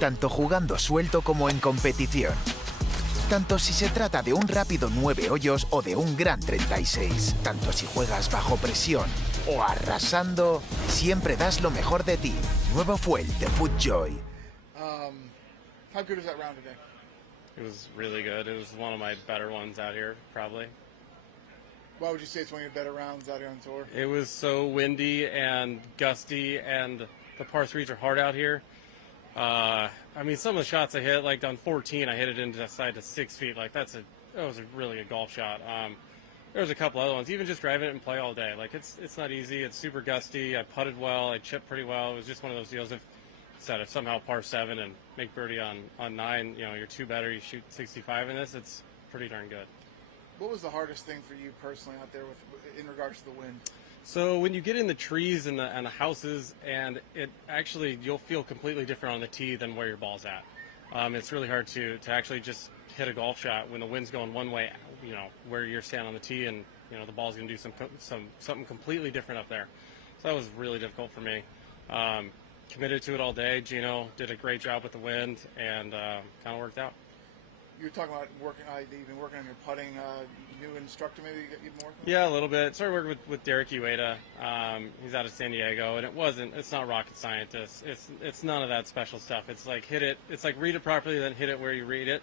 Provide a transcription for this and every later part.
tanto jugando suelto como en competición. Tanto si se trata de un rápido 9 hoyos o de un gran 36. Tanto si juegas bajo presión o arrasando, siempre das lo mejor de ti. Nuevo fuel de FootJoy. How good was that round today? It was really good. It was one of my better ones out here, probably. Why would you say it's one of your better rounds out here on tour? It was so windy and gusty, and the par threes are hard out here. I mean, some of the shots I hit, like on 14, I hit it inside to 6 feet. Like that was a really good golf shot. There was a couple other ones, even just driving it and play all day. Like it's not easy. It's super gusty. I putted well. I chipped pretty well. It was just one of those deals. If somehow par 7 and make birdie on 9, you know, you're 2 better. You shoot 65 in this. It's pretty darn good. What was the hardest thing for you personally out there in regards to the wind? So when you get in the trees and the houses, and it actually, you'll feel completely different on the tee than where your ball's at. It's really hard to actually just hit a golf shot when the wind's going one way, you know, where you're standing on the tee, and you know the ball's going to do something completely different up there. So that was really difficult for me. Committed to it all day. Gino did a great job with the wind, and kind of worked out. You were talking about you've been working on your putting. New instructor, maybe you've been working with? Yeah, a little bit. Started working with Derek Ueda. He's out of San Diego, and it's not rocket scientist. It's none of that special stuff. It's like hit it. It's like read it properly, then hit it where you read it,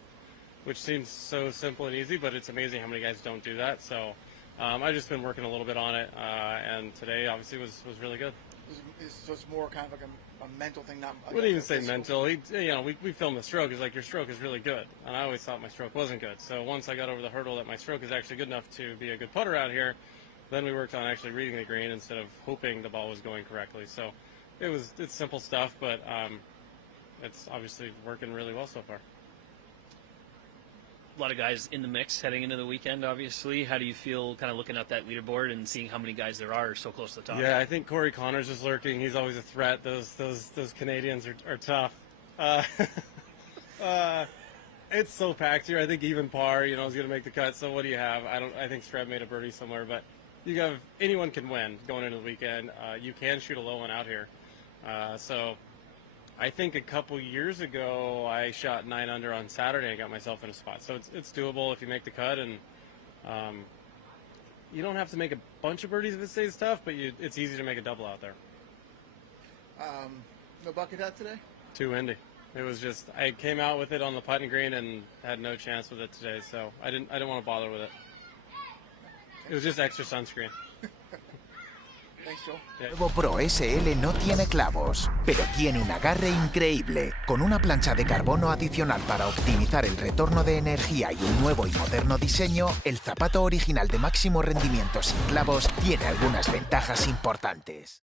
which seems so simple and easy, but it's amazing how many guys don't do that. So I've just been working a little bit on it, and today obviously was really good. So it's more kind of like a mental thing, not. I wouldn't even say mental. We filmed the stroke. It's like your stroke is really good, and I always thought my stroke wasn't good. So once I got over the hurdle that my stroke is actually good enough to be a good putter out here, then we worked on actually reading the green instead of hoping the ball was going correctly. So it's simple stuff, but it's obviously working really well so far. A lot of guys in the mix heading into the weekend, obviously. How do you feel kind of looking at that leaderboard and seing how many guys there are so close to the top? Yeah, I think Corey Connors is lurking. He's always a threat. Those Canadians are tough. It's so packed here. I think even par, is going to make the cut. So what do you have? I think Streb made a birdie somewhere, but anyone can win going into the weekend. You can shoot a low one out here. So I think a couple years ago I shot 9 under on Saturday and got myself in a spot. So it's doable if you make the cut, and you don't have to make a bunch of birdies if it stays tough, but it's easy to make a double out there. No bucket hat today? Too windy. It was just, I came out with it on the putting green and had no chance with it today, so I didn't want to bother with it. It was just extra sunscreen. Thanks, Joel. El nuevo Pro SL no tiene clavos, pero tiene un agarre increíble. Con una plancha de carbono adicional para optimizar el retorno de energía y un nuevo y moderno diseño, el zapato original de máximo rendimiento sin clavos tiene algunas ventajas importantes.